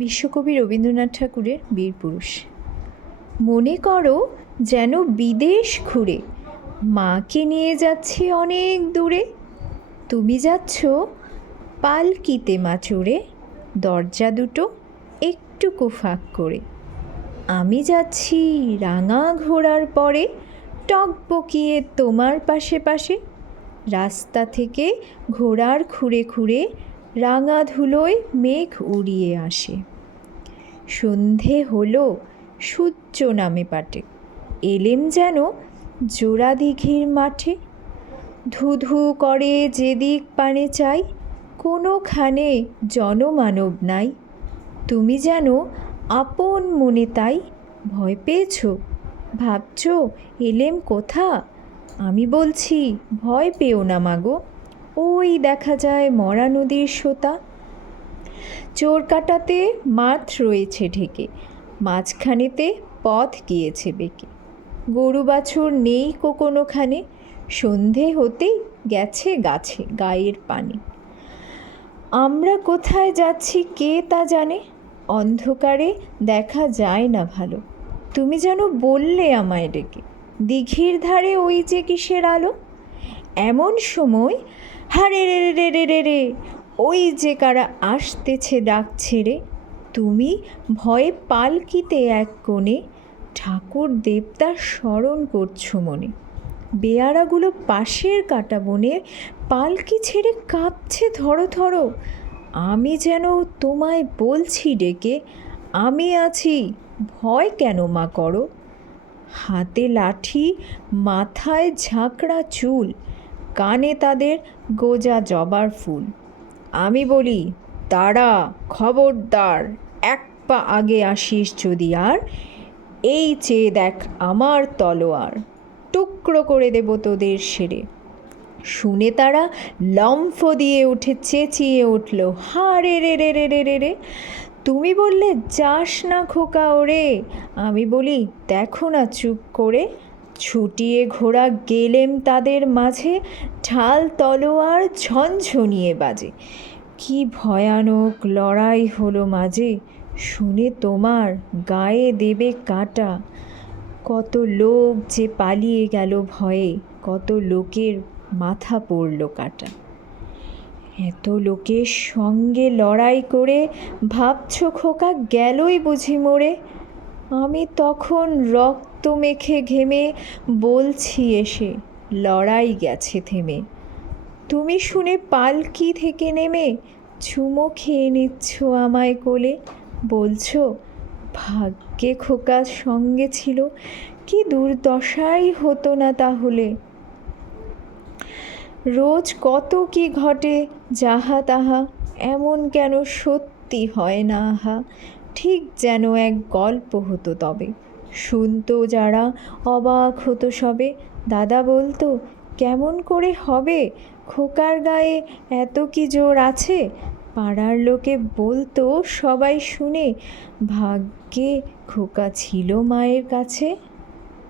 বিশ্বকবি রবীন্দ্রনাথ ঠাকুরের বীরপুরুষ। মনে করো যেন বিদেশ ঘুরে মাকে নিয়ে যাচ্ছি অনেক দূরে। তুমি যাচ্ছ পালকিতে মা চড়ে, দরজা দুটো একটুকু ফাঁক করে। আমি যাচ্ছি রাঙা ঘোড়ার পরে, টকবকিয়ে তোমার পাশে পাশে। রাস্তা থেকে ঘোড়ার খুঁড়ে খুঁড়ে রাঙা ধুলোয় মেঘ উড়িয়ে আসে। সন্ধে হলো, সূর্য নামে পাটে, এলেম যেন জোড়া দিঘির মাঠে। ধু ধু করে যেদিক পানে চাই, কোনোখানে জনমানব নাই। তুমি যেন আপন মনে তাই ভয় পেয়েছ, ভাবছ এলেম কোথা। আমি বলছি ভয় পেও না মাগো, ওই দেখা যায় মরা নদীর সোতা। চোর কাটাতে মাঠ রয়েছে ঢেকে, মাঝখানেতে পথ গিয়েছে বেঁকে। গরু বাছুর নেই কোনোখানে, সন্ধে হতেই গেছে গাছে গায়ের পানে। আমরা কোথায় যাচ্ছি কে তা জানে, অন্ধকারে দেখা যায় না ভালো। তুমি যেন বললে আমায় ডেকে, দিঘির ধারে ওই যে কিসের আলো। এমন সময় হারে রে রে রে রে রে, ওই যে কারা আসতেছে ডাক ছেড়ে। তুমি ভয়ে পালকিতে এক কোণে ঠাকুর দেবতার স্মরণ করছো মনে। বেয়ারাগুলো পাশের কাটা বনে পালকি ছেড়ে কাঁপছে ধরো ধরো। আমি যেন তোমায় বলছি ডেকে, আমি আছি, ভয় কেন মা করো। হাতে লাঠি, মাথায় ঝাঁকড়া চুল, কানে তাদের গোজা জবার ফুল। আমি বলি দাঁড়া খবরদার, এক পা আগে আসিস যদি আর, এই চেয়ে দেখ আমার তলোয়ার, টুকরো করে দেব তোদের সেরে। শুনে তারা লম্ফ দিয়ে উঠে চেঁচিয়ে উঠল, হা রে রে রে রে রে রে রে। তুমি বললে যাস না খোকা ওরে, আমি বলি দেখো না চুপ করে। ছুটিয়ে ঘোড়া গেলেম তাদের মাঝে, ঢাল তলোয়ার ঝনঝনিয়ে বাজে। কি ভয়ানক লড়াই হলো মাঝে, শুনে তোমার গায়ে দেবে কাঁটা। কত লোক যে পালিয়ে গেল ভয়ে, কত লোকের মাথা পড়ল কাটা। এত লোকের সঙ্গে লড়াই করে ভাবছ খোকা গেলই বুঝি মরে। আমি তখন রক্ত মেখে ঘেমে বলছি এসে, লড়াই গেছে থেমে। তুমি শুনে পালকি থেকে নেমে চুমো খেয়ে নিচ্ছ আমায় কোলে, বলছো ভাগ্যে খোকার সঙ্গে ছিল, কি দুর্দশাই হতো না তাহলে। রোজ কত কি ঘটে যাহা তাহা, এমন কেন সত্যি হয় না আহা। ঠিক যেন এক গল্প হতো তবে, শুনতো যারা অবাক হতো সবে। দাদা বলতো কেমন করে হবে, খোকার গায়ে এত কি জোর আছে। পাড়ার লোকে বলতো সবাই শুনে, ভাগ্যে খোকা ছিল মায়ের কাছে।